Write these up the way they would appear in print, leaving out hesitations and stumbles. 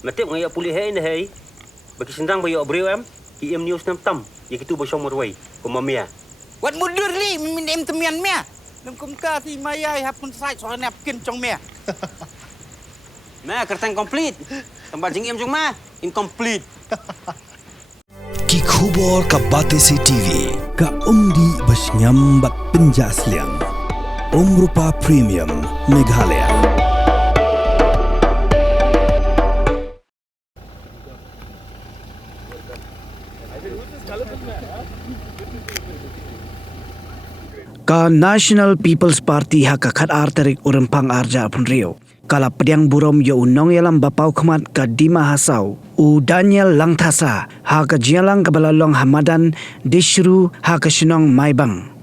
Matip ngaya pulih hai ni hai. Bagi sendang bayo abreu am, ki em news nam tam, ye kitu bo shom morwai, ko mamia. Wat mudur li min em temian mea. Nam kum ka ti mayai hapun sai so nap kin chong mea. Ma kertang complete. Tempat jing em jong ma, incomplete. Ki khubor ka Batesi TV ka umdi bas nyambat penjaslian. Rupa Premium Meghalaya. Ka National People's Party haka khat arterik urempang arja pun rio. Kala pediang burom yo unong yalam bapau khamat ka Dima Hasau u Daniel Langthasa haka jialang kabalalong Hamadan Dishru haka sinong Maibang.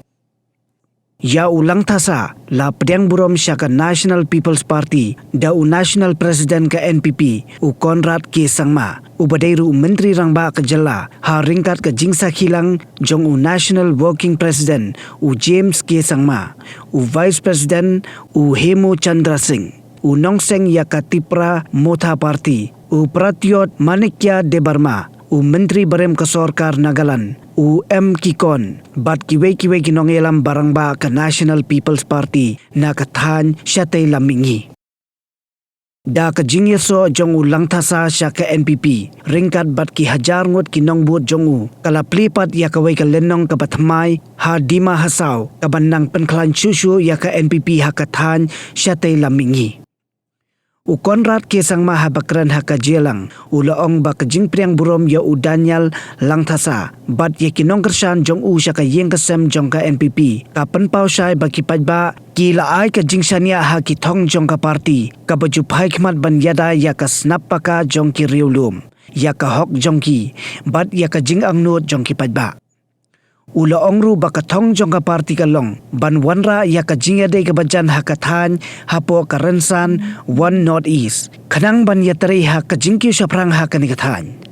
Ya u Langthasa la pediang burom syaka National People's Party da u National President ka NPP u Konrad K. Sangma u badairu Menteri Rangba ka Jella ha ringkat ka Jingsa Khilang jong u National Working President u James K. Sangma u Vice President u Hemo Chandra Singh u Nongseng Yakatipra Motha Party u Pratyot Manikya Debarma u Menteri Barem Kesorkar Nagaland u M. Kikon bat kiwe-kiwe kinongelam barangba ka National People's Party na kathan syatay lamingi. Da ka jingyeso jong u Langthasa sya ka NPP ringkat bat ki hajar ngut kinongbut jong u kala plipat ya kawai ka lenong ka batmai ha Dima Hasau ka bandang penklan syusyu ya ka NPP ha kathan syatay lamingi. U Konrad K. Sangma ha bakran ha ka jelang u laong ba ka jingpriang burom ya u Daniel Langthasa bat ye kinong kersan jong u sya ka yeng kasem jong ka NPP ka penpau syai ba ki pajba ki laai ka jingsania ha ki thong jong ka party ka baju phai khmat ban yada ya ka snap paka jong ki riulum ya ka hok jong ki bat ya ka jing angnut jong ki pajba ula ongru bakathong jong ka party kalong ban wanra ya ka jingade ka bajan hakathan hapo ka rensan one north east khanang ban yatari ha ka jingkyu saprang ha ka nikathan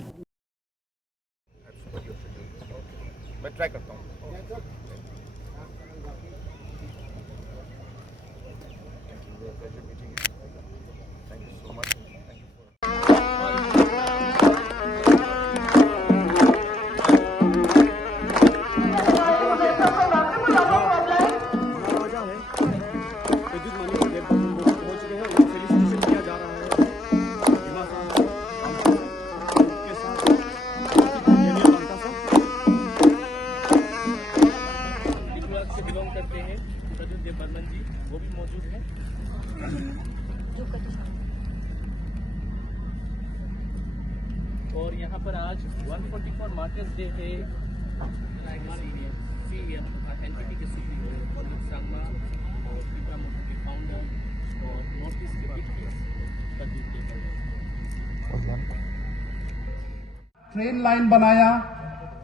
और यहाँ पर आज 144 martyrs day है। NPP के CEO Manoj Sangma और टीपरा motor के founder और north east के ट्रेन लाइन बनाया,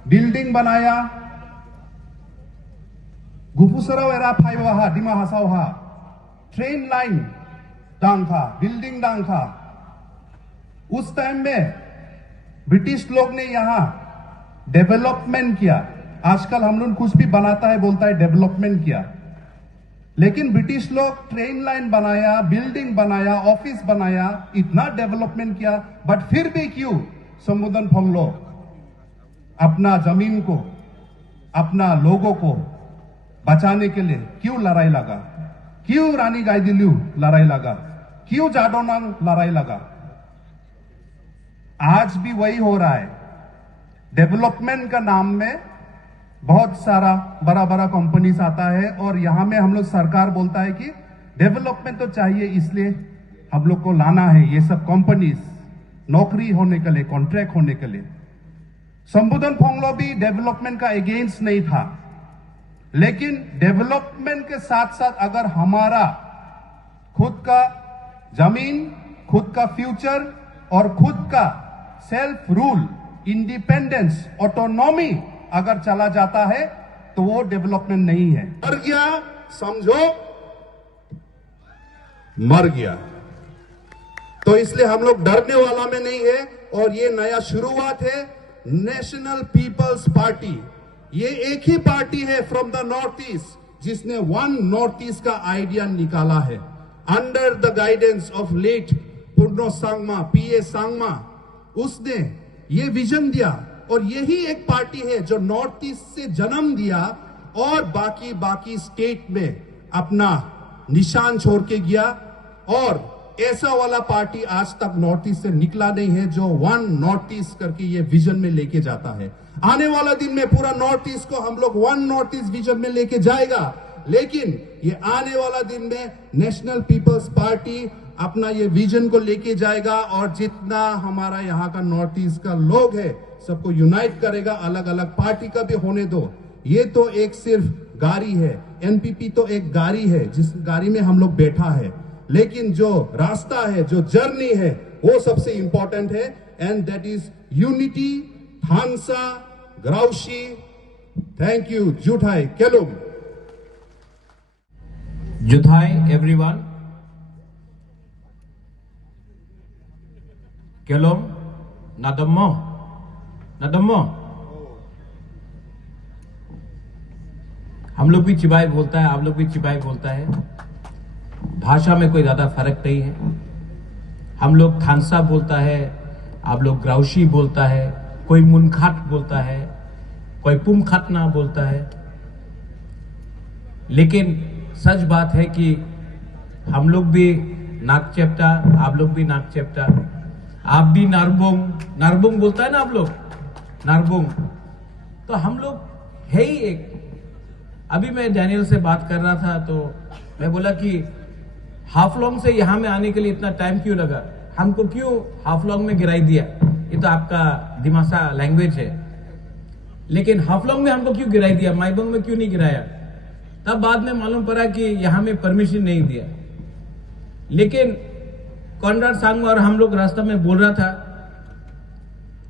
बिल्डिंग बनाया, गुफुसराव एरा फाइवा डिमा हासाव हा ट्रेन लाइन डांखा, बिल्डिंग डांखा। उस टाइम में ब्रिटिश लोग ने यहां डेवलपमेंट किया। आजकल हम लोग कुछ भी बनाता है बोलता है डेवलपमेंट किया, लेकिन ब्रिटिश लोग ट्रेन लाइन बनाया, बिल्डिंग बनाया, ऑफिस बनाया, इतना डेवलपमेंट किया, बट फिर भी क्यों समुदन फोंगलो अपना जमीन को, अपना लोगों को बचाने के लिए क्यों लड़ाई लगा? क्यों रानी गाइदिलू लड़ाई लगा? क्यों जाडोनांग लड़ाई लगा? आज भी वही हो रहा है। डेवलपमेंट का नाम में बहुत सारा बड़ा बड़ा कंपनीज आता है और यहां में हम लोग सरकार बोलता है कि डेवलपमेंट तो चाहिए, इसलिए हम लोग को लाना है ये सब कंपनीज नौकरी होने के लिए, कॉन्ट्रैक्ट होने के लिए। संबोधन फोंगलो भी डेवलपमेंट का अगेंस्ट नहीं था, लेकिन डेवलपमेंट के साथ साथ अगर हमारा खुद का जमीन, खुद का फ्यूचर और खुद का सेल्फ रूल, इंडिपेंडेंस, ऑटोनॉमी अगर चला जाता है तो वो डेवलपमेंट नहीं है। मर गया समझो, मर गया। तो इसलिए हम लोग डरने वाला में नहीं है और ये नया शुरुआत है। नेशनल पीपल्स पार्टी ये एक ही पार्टी है फ्रॉम द नॉर्थ ईस्ट जिसने वन नॉर्थ ईस्ट का आइडिया निकाला है under the guidance of late Purno Sangma, PA Sangma, उसने ये विजन दिया और यही एक पार्टी है जो नॉर्थ ईस्ट से जन्म दिया और बाकी स्टेट में अपना निशान छोड़ के गया। और ऐसा वाला पार्टी आज तक नॉर्थ ईस्ट से निकला नहीं है जो वन नॉर्थ ईस्ट करके ये विजन में लेके जाता है। आने वाला दिन में पूरा नॉर्थ ईस्ट को हम लोग वन नॉर्थ ईस्ट विजन में लेके जाएगा, लेकिन ये आने वाला दिन में नेशनल पीपल्स पार्टी अपना ये विजन को लेके जाएगा और जितना हमारा यहाँ का नॉर्थ ईस्ट का लोग है सबको यूनाइट करेगा। अलग अलग पार्टी का भी होने दो, ये तो एक सिर्फ गाड़ी है, एनपीपी तो एक गाड़ी है जिस गाड़ी में हम लोग बैठा है, लेकिन जो रास्ता है, जो जर्नी है, वो सबसे इंपॉर्टेंट है। एंड दैट इज यूनिटी, थानसा, ग्राउशी। Thank you. जुथाई केलुम। Juthai everyone. Kelom nadammo. हम लोग भी चिबाई बोलता है, आप लोग भी चिबाई बोलता है। भाषा में कोई ज्यादा फर्क नहीं है। हम लोग थानसा बोलता है, आप लोग ग्राउशी बोलता है, कोई मुनखाट बोलता है, कोई पुमखाटना बोलता है। लेकिन सच बात है कि हम लोग भी नाक चेप्टा, आप लोग भी नाक चेप्टा, आप भी नारबोंग बोलता है ना आप लोग, नारबोंग। तो हम लोग है ही एक। अभी मैं डैनियल से बात कर रहा था तो मैं बोला कि हाफलोंग से यहां में आने के लिए इतना टाइम क्यों लगा, हमको क्यों हाफलोंग में गिराई दिया। ये तो आपका दिमासा लैंग्वेज है, लेकिन हाफलोंग में हमको क्यों गिराई दिया, माइबोंग में क्यों नहीं गिराया। तब बाद में मालूम पड़ा कि यहां में परमिशन नहीं दिया। लेकिन कॉनराड सांगमा और हम लोग रास्ता में बोल रहा था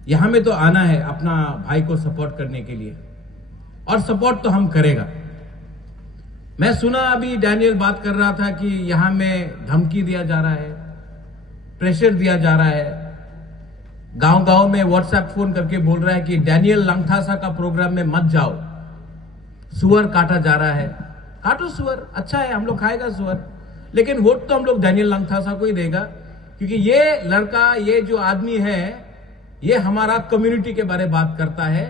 यहां में तो आना है अपना भाई को सपोर्ट करने के लिए, और सपोर्ट तो हम करेगा। मैं सुना अभी डैनियल बात कर रहा था कि यहां में धमकी दिया जा रहा है, प्रेशर दिया जा रहा है। गांव गांव में व्हाट्सएप फोन करके बोल रहा है कि डैनियल लंगथासा का प्रोग्राम में मत जाओ, सुअर काटा जा रहा है। काटो सुअर, अच्छा है, हम लोग खाएगा सुअर, लेकिन वोट तो हम लोग डैनियल लंगथासा को ही देगा, क्योंकि ये लड़का, ये जो आदमी है, ये हमारा कम्युनिटी के बारे में बात करता है,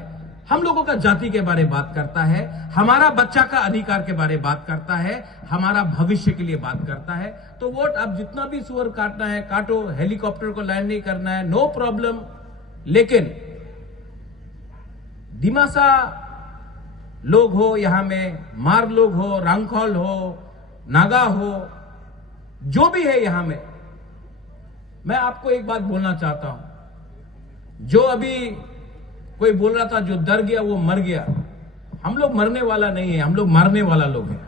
हम लोगों का जाति के बारे में बात करता है, हमारा बच्चा का अधिकार के बारे में बात करता है, हमारा भविष्य के लिए बात करता है। तो वोट अब जितना भी सुअर काटना है काटो, हेलीकॉप्टर को लैंड नहीं करना है, नो प्रॉब्लम। लेकिन दिमासा लोग हो, यहां में मार लोग हो, रांगखोल हो, नागा हो, जो भी है यहां में, मैं आपको एक बात बोलना चाहता हूं। जो अभी कोई बोल रहा था जो डर गया वो मर गया, हम लोग मरने वाला नहीं है, हम लोग मारने वाला लोग हैं।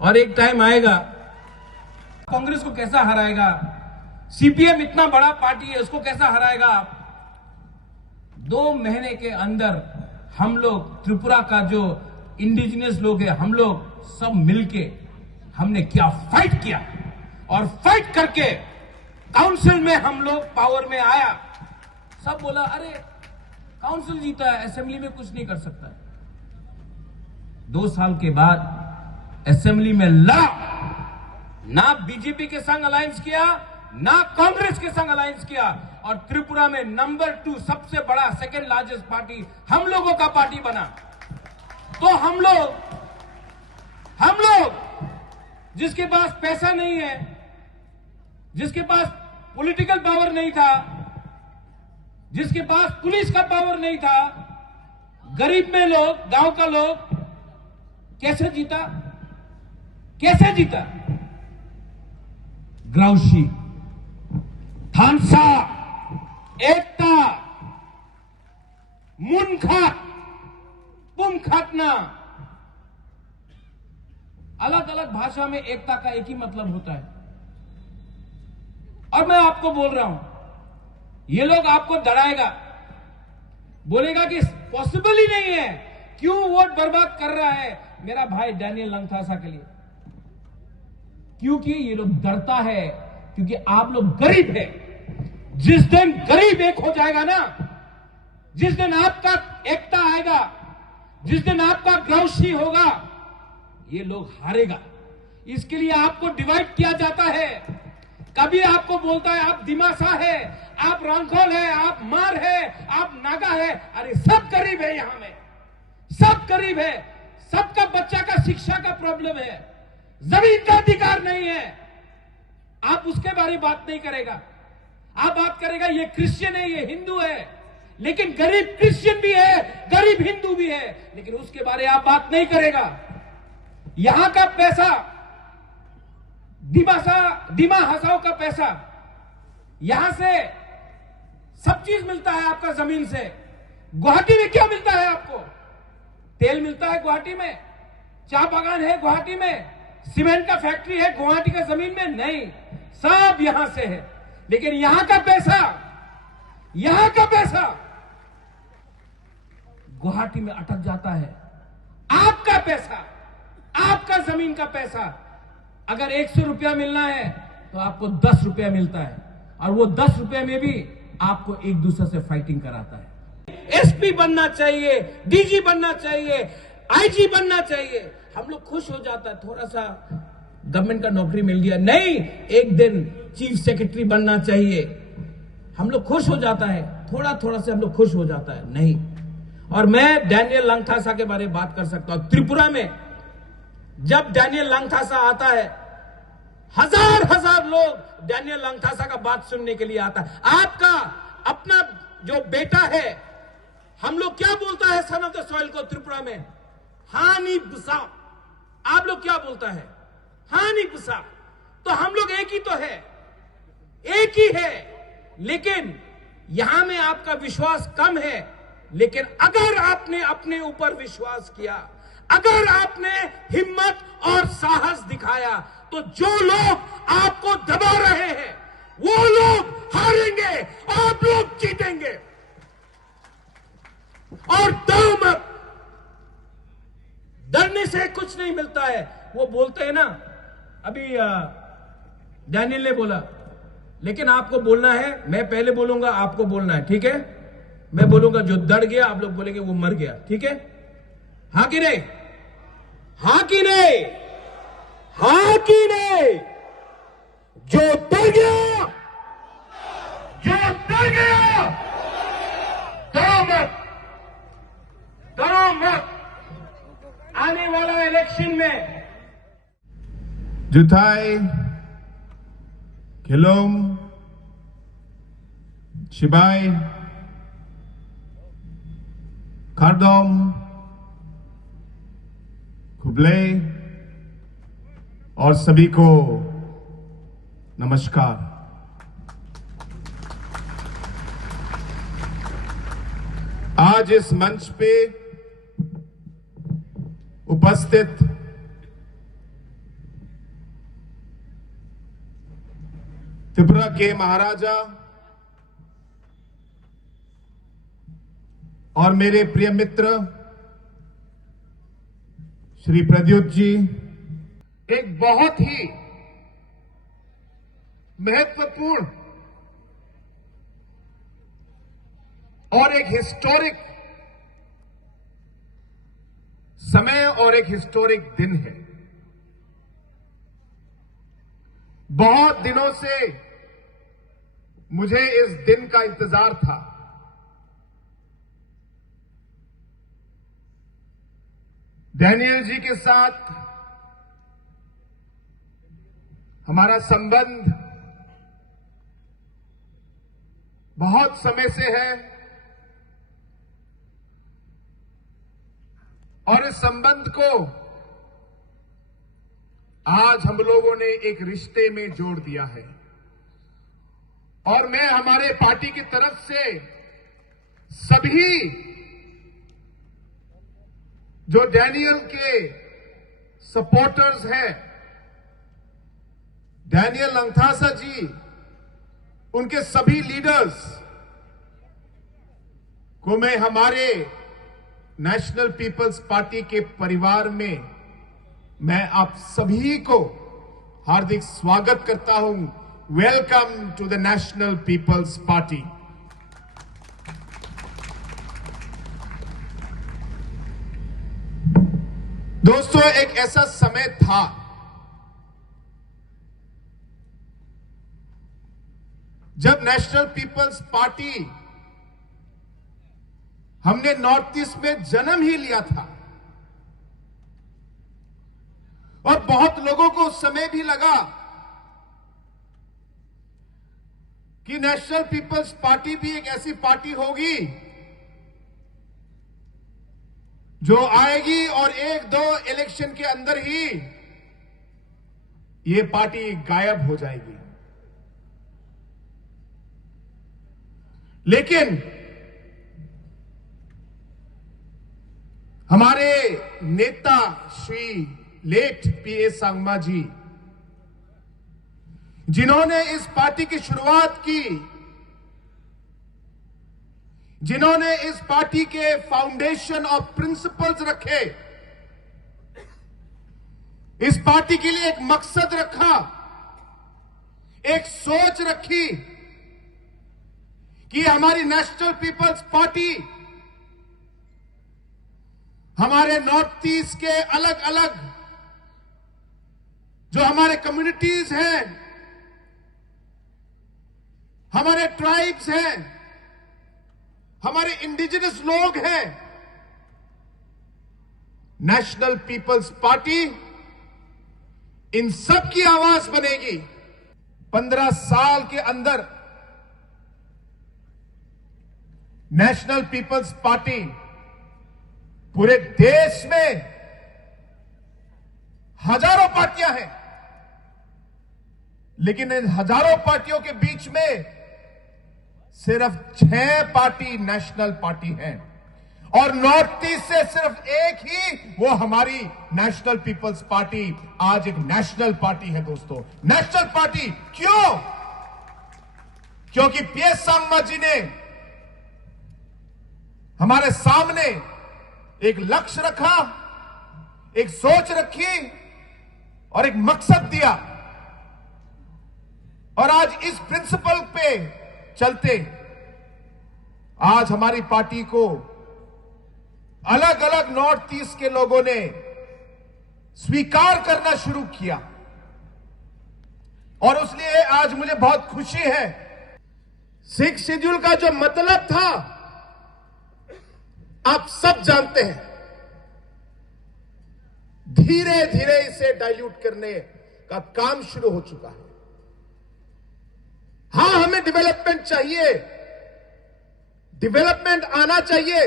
और एक टाइम आएगा कांग्रेस को कैसा हराएगा, सीपीएम इतना बड़ा पार्टी है उसको कैसा हराएगा आप। 2 महीने के अंदर हम लोग त्रिपुरा का जो इंडिजिनियस लोग है, हम लोग सब मिलके हमने क्या फाइट किया, और फाइट करके काउंसिल में हम लोग पावर में आया। सब बोला अरे काउंसिल जीता है, असेंबली में कुछ नहीं कर सकता। 2 साल के बाद असेंबली में लड़ा, ना बीजेपी के संग अलायंस किया, ना कांग्रेस के संग अलायंस किया, और त्रिपुरा में नंबर 2 सबसे बड़ा, सेकेंड लार्जेस्ट पार्टी हम लोगों का पार्टी बना। तो हम लोग जिसके पास पैसा नहीं है, जिसके पास पॉलिटिकल पावर नहीं था, जिसके पास पुलिस का पावर नहीं था, गरीब में लोग, गांव का लोग कैसे जीता, कैसे जीता। ग्राउशी, थानसा, एकता, मुनखाट, पुमखाटना, अलग अलग भाषा में एकता का एक ही मतलब होता है। और मैं आपको बोल रहा हूं, ये लोग आपको डराएगा, बोलेगा कि पॉसिबल ही नहीं है, क्यों वोट बर्बाद कर रहा है मेरा भाई डैनियल लंगथासा के लिए। क्योंकि ये लोग डरता है, क्योंकि आप लोग गरीब है। जिस दिन गरीब एक हो जाएगा ना, जिस दिन आपका एकता आएगा, जिस दिन आपका ग्राउशी होगा, ये लोग हारेगा। इसके लिए आपको डिवाइड किया जाता है, कभी आपको बोलता है आप दिमासा है, आप रंखोल है, आप मार है, आप नागा है। अरे सब गरीब है, यहां में सब गरीब है, सबका बच्चा का शिक्षा का प्रॉब्लम है, जमीन का अधिकार नहीं है। आप उसके बारे में बात नहीं करेगा। आप बात करेगा ये क्रिश्चियन है, ये हिंदू है, लेकिन गरीब क्रिश्चियन भी है, गरीब हिंदू भी है, लेकिन उसके बारे में आप बात नहीं करेगा। यहां का पैसा, दिमा हसाओ का पैसा, यहां से सब चीज मिलता है आपका जमीन से। गुवाहाटी में क्या मिलता है आपको? तेल मिलता है गुवाहाटी में, चाय बागान है गुवाहाटी में, सीमेंट का फैक्ट्री है गुवाहाटी का जमीन में नहीं, सब यहां से है। लेकिन यहां का पैसा गुवाहाटी में अटक जाता है। आपका पैसा, आपका जमीन का पैसा, अगर 100 रुपया मिलना है तो आपको 10 रुपया मिलता है, और वो 10 रुपये में भी आपको एक दूसरे से फाइटिंग कराता है। एसपी बनना चाहिए, डीजी बनना चाहिए, आईजी बनना चाहिए, हम लोग खुश हो जाता है, थोड़ा सा गवर्नमेंट का नौकरी मिल गया। नहीं, एक दिन चीफ सेक्रेटरी बनना चाहिए, हम लोग खुश हो जाता है, थोड़ा थोड़ा से हम लोग खुश हो जाता है। नहीं। और मैं डैनियल लंगथासा के बारे में बात कर सकता हूं। त्रिपुरा में जब डैनियल लंगथासा आता है, हजार लोग डैनियल लंगथासा का बात सुनने के लिए आता है। आपका अपना जो बेटा है, हम लोग क्या बोलता है सन ऑफ द सॉइल को त्रिपुरा में? हानि बुसा। आप लोग क्या बोलता है? हानि बुसा। तो हम लोग एक ही तो है, एक ही है, लेकिन यहां में आपका विश्वास कम है। लेकिन अगर आपने अपने ऊपर विश्वास किया, अगर आपने हिम्मत और साहस दिखाया, तो जो लोग आपको दबा रहे हैं वो लोग हारेंगे, आप लोग जीतेंगे। और डरो मत, डरने से कुछ नहीं मिलता है। वो बोलते हैं ना, अभी डैनियल ने बोला, लेकिन आपको बोलना है, मैं पहले बोलूंगा, आपको बोलना है, ठीक है? मैं बोलूंगा जो डर गया, आप लोग बोलेंगे वो मर गया, ठीक है? हाँ कि नहीं? हाँ कि नहीं? हाँ कि नहीं? जो डर गया, डरो मत। आने वाला इलेक्शन में जुथाई, खिलोम, शिबाई, खारदोम, खुबले और सभी को नमस्कार। आज इस मंच पे उपस्थित त्रिपुरा के महाराजा और मेरे प्रिय मित्र श्री प्रद्युत जी, एक बहुत ही महत्वपूर्ण और एक हिस्टोरिक समय और एक हिस्टोरिक दिन है। बहुत दिनों से मुझे इस दिन का इंतजार था। डैनियल जी के साथ हमारा संबंध बहुत समय से है, और इस संबंध को आज हम लोगों ने एक रिश्ते में जोड़ दिया है। और मैं हमारे पार्टी की तरफ से सभी जो डैनियल के सपोर्टर्स हैं, डैनियल लंगथासा जी, उनके सभी लीडर्स को मैं हमारे नेशनल पीपल्स पार्टी के परिवार में मैं आप सभी को हार्दिक स्वागत करता हूं। Welcome to the National People's Party. दोस्तों, एक ऐसा समय था जब नेशनल पीपल्स पार्टी हमने नॉर्थ ईस्ट में जन्म ही लिया था और बहुत लोगों को उस समय भी लगा कि नेशनल पीपल्स पार्टी भी एक ऐसी पार्टी होगी जो आएगी और एक दो इलेक्शन के अंदर ही ये पार्टी गायब हो जाएगी। लेकिन हमारे नेता श्री लेट पीए सांगमा जी, जिन्होंने इस पार्टी की शुरुआत की, जिन्होंने इस पार्टी के फाउंडेशन और प्रिंसिपल्स रखे, इस पार्टी के लिए एक मकसद रखा, एक सोच रखी कि हमारी नेशनल पीपल्स पार्टी हमारे नॉर्थ ईस्ट के अलग अलग जो हमारे कम्युनिटीज हैं, हमारे ट्राइब्स हैं, हमारे इंडिजिनस लोग हैं, नेशनल पीपल्स पार्टी इन सब की आवाज बनेगी। 15 साल के अंदर नेशनल पीपल्स पार्टी पूरे देश में हजारों पार्टियां हैं, लेकिन इन हजारों पार्टियों के बीच में सिर्फ 6 पार्टी नेशनल पार्टी हैं और नॉर्थ ईस्ट से सिर्फ एक ही, वो हमारी नेशनल पीपल्स पार्टी आज एक नेशनल पार्टी है। दोस्तों, नेशनल पार्टी क्यों? क्योंकि पीएस सांगमा जी ने हमारे सामने एक लक्ष्य रखा, एक सोच रखी और एक मकसद दिया और आज इस प्रिंसिपल पे चलते आज हमारी पार्टी को अलग अलग नॉर्थ ईस्ट के लोगों ने स्वीकार करना शुरू किया और इसलिए आज मुझे बहुत खुशी है। 6 शेड्यूल का जो मतलब था आप सब जानते हैं, धीरे धीरे इसे डाइल्यूट करने का काम शुरू हो चुका है। हां, हमें डेवलपमेंट चाहिए, डेवलपमेंट आना चाहिए,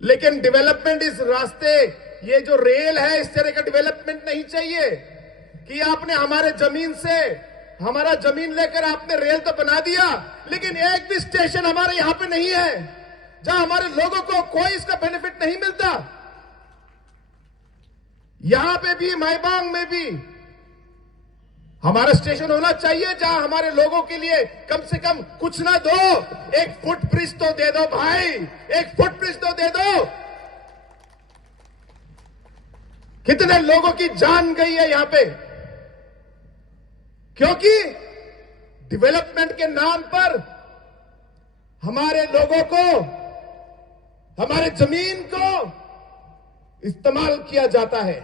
लेकिन डेवलपमेंट इस रास्ते, ये जो रेल है, इस तरह का डेवलपमेंट नहीं चाहिए कि आपने हमारे जमीन से हमारा जमीन लेकर आपने रेल तो बना दिया, लेकिन एक भी स्टेशन हमारे यहां पे नहीं है जहां हमारे लोगों को कोई इसका बेनिफिट नहीं मिलता। यहां पे भी, माईबांग में भी हमारा स्टेशन होना चाहिए जहां हमारे लोगों के लिए कम से कम कुछ ना दो, एक फुटब्रिज तो दे दो भाई, एक फुटब्रिज तो दे दो। कितने लोगों की जान गई है यहां पे, क्योंकि डेवलपमेंट के नाम पर हमारे लोगों को, हमारे जमीन को इस्तेमाल किया जाता है।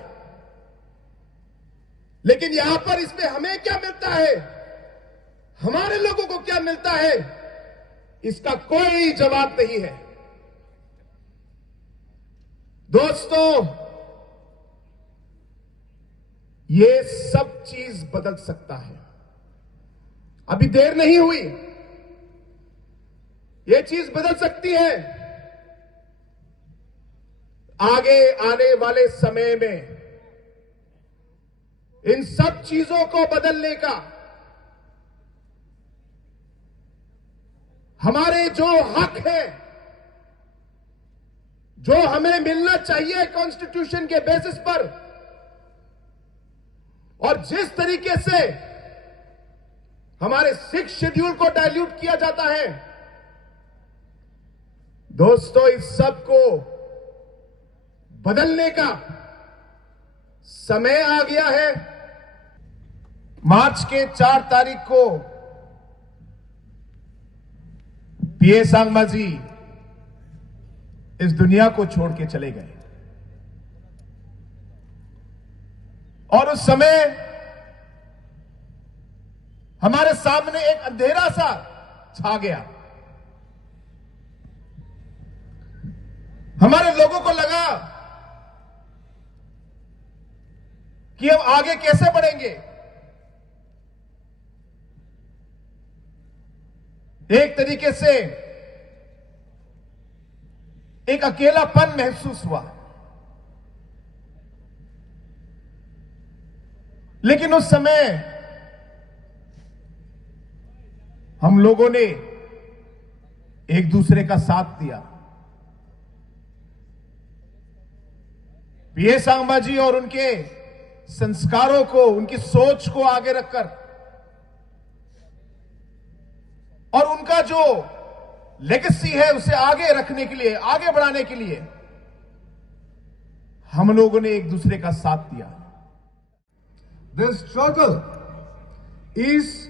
लेकिन यहां पर इसमें हमें क्या मिलता है, हमारे लोगों को क्या मिलता है, इसका कोई जवाब नहीं है। दोस्तों, ये सब चीज बदल सकता है, अभी देर नहीं हुई, ये चीज बदल सकती है। आगे आने वाले समय में इन सब चीजों को बदलने का हमारे जो हक है, जो हमें मिलना चाहिए कॉन्स्टिट्यूशन के बेसिस पर, और जिस तरीके से हमारे 6 शेड्यूल को डाइल्यूट किया जाता है, दोस्तों, इस सब को बदलने का समय आ गया है। मार्च के 4 तारीख को पीए सांगमा जी इस दुनिया को छोड़ के चले गए और उस समय हमारे सामने एक अंधेरा सा छा गया। हमारे लोगों को लगा कि हम आगे कैसे बढ़ेंगे। एक तरीके से एक अकेलापन महसूस हुआ। लेकिन उस समय हम लोगों ने एक दूसरे का साथ दिया। पीए सांबा जी और उनके संस्कारों को, उनकी सोच को आगे रखकर और उनका जो लेगेसी है उसे आगे रखने के लिए, आगे बढ़ाने के लिए हम लोगों ने एक दूसरे का साथ दिया। The struggle is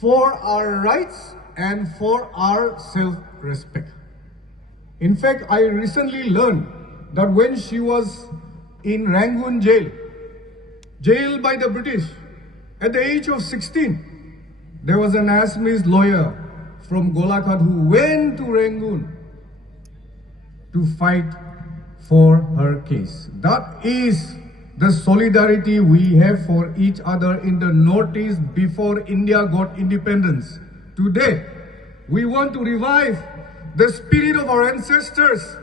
for our rights and for our self-respect. In fact, I recently learned that when she was in Rangoon jailed by the British, at the age of 16, there was an Assamese lawyer from Golaghat who went to Rangoon to fight for her case. That is the solidarity we have for each other in the Northeast before India got independence. Today, we want to revive the spirit of our ancestors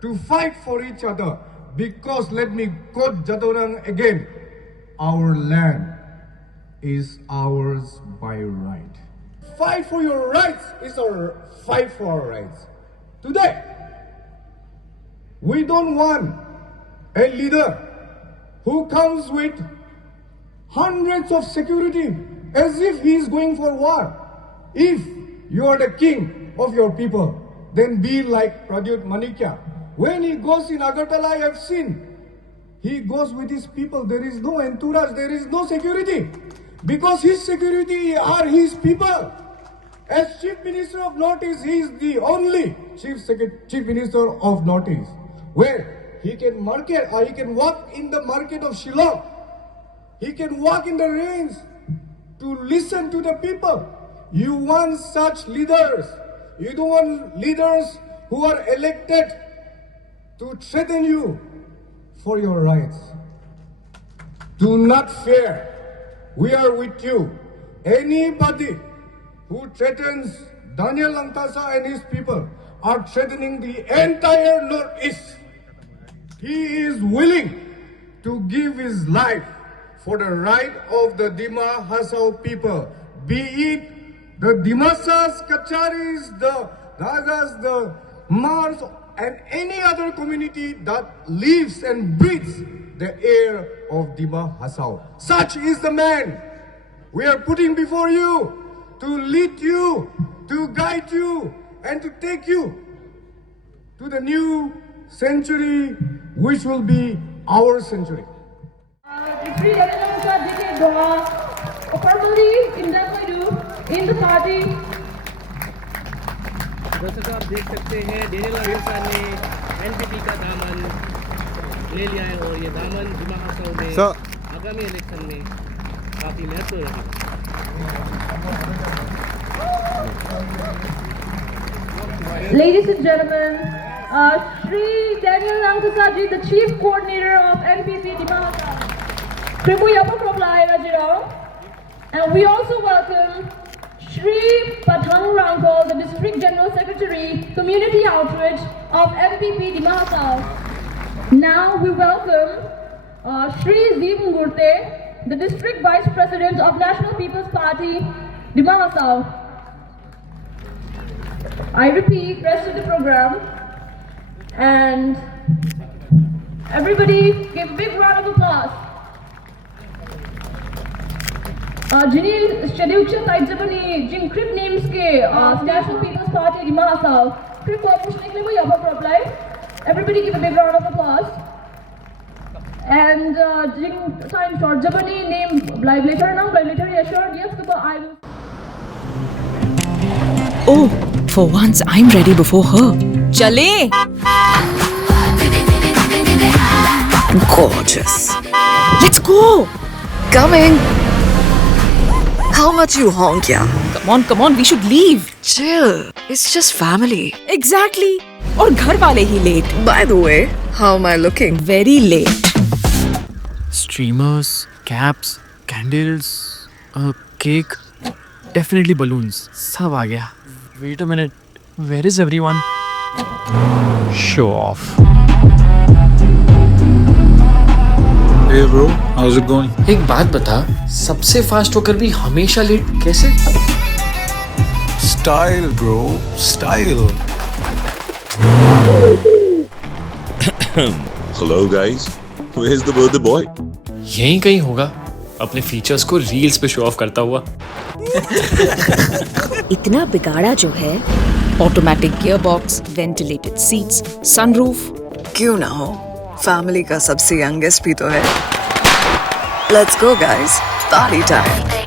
to fight for each other, because let me quote Jadorang again, our land is ours by right. Fight for your rights is our fight for our rights. Today, we don't want a leader who comes with hundreds of security as if he is going for war. If you are the king of your people, then be like Pradyut Manikya. When he goes in Agartala, I have seen, he goes with his people. There is no entourage, there is no security. Because his security are his people. As Chief Minister of Northeast, he is the only Chief Minister of Northeast, where he can he can walk in the market of Shillong. He can walk in the rains to listen to the people. You want such leaders. You don't want leaders who are elected to threaten you for your rights. Do not fear. We are with you. Anybody who threatens Daniel Langtasa and his people are threatening the entire Northeast. He is willing to give his life for the right of the Dima Hasao people, be it the Dimasas, Kacharis, the Nagas, the Mars, and any other community that lives and breathes the air of Dima Hasao. Such is the man we are putting before you to lead you, to guide you, and to take you to the new century, which will be our century. Shri Daniel Langtasa Doha formally inducted in the party. दर्शक आप देख सकते हैं Daniel langtasa ने NPP का दामन ले लिया है और ये दामन दिमा हासाओ में आगामी इलेक्शन में काफी महत्व रखेगा। Ladies and gentlemen, Shri Daniel Langtasa ji, the Chief Coordinator of NPP Dima Hasao. And we also welcome Shri Pathang Rangpal, the District General Secretary, Community Outreach of NPP Dima Hasao. Now we welcome Shri Zeeb Ngurte, the District Vice President of National People's Party, Dima Hasao. I repeat, rest of the program, and everybody give a big round of applause. Jini schedule Taijabani Jin Crip names ke National People's Party Dima Hasao. Crip cooperation ke liye yapa apply. Everybody give a big round of applause. And Jin sign short Jabani name live later now, live later assured yes because I will. Oh, for once I'm ready before her. Chale! Gorgeous. Let's go! Coming! How much you honk, yeah? Come on, we should leave. Chill. It's just family. Exactly. और घर वाले ही late. By the way, how am I looking? Very late. Streamers, caps, candles, cake, definitely balloons. सब आ गया. Wait a minute. Where is everyone? Show off. Hey bro, how's it going? एक बात बता, सबसे fast होकर भी हमेशा लेट कैसे? Style bro, style. Hello guys, where's the birthday boy? यहीं कहीं होगा, अपने फीचर्स को रील्स पे शो ऑफ करता हुआ. इतना बिगाड़ा जो है. Automatic gearbox, ventilated seats, sunroof. क्यों ना हो? Family का सबसे youngest भी तो है. Let's go guys. Party time.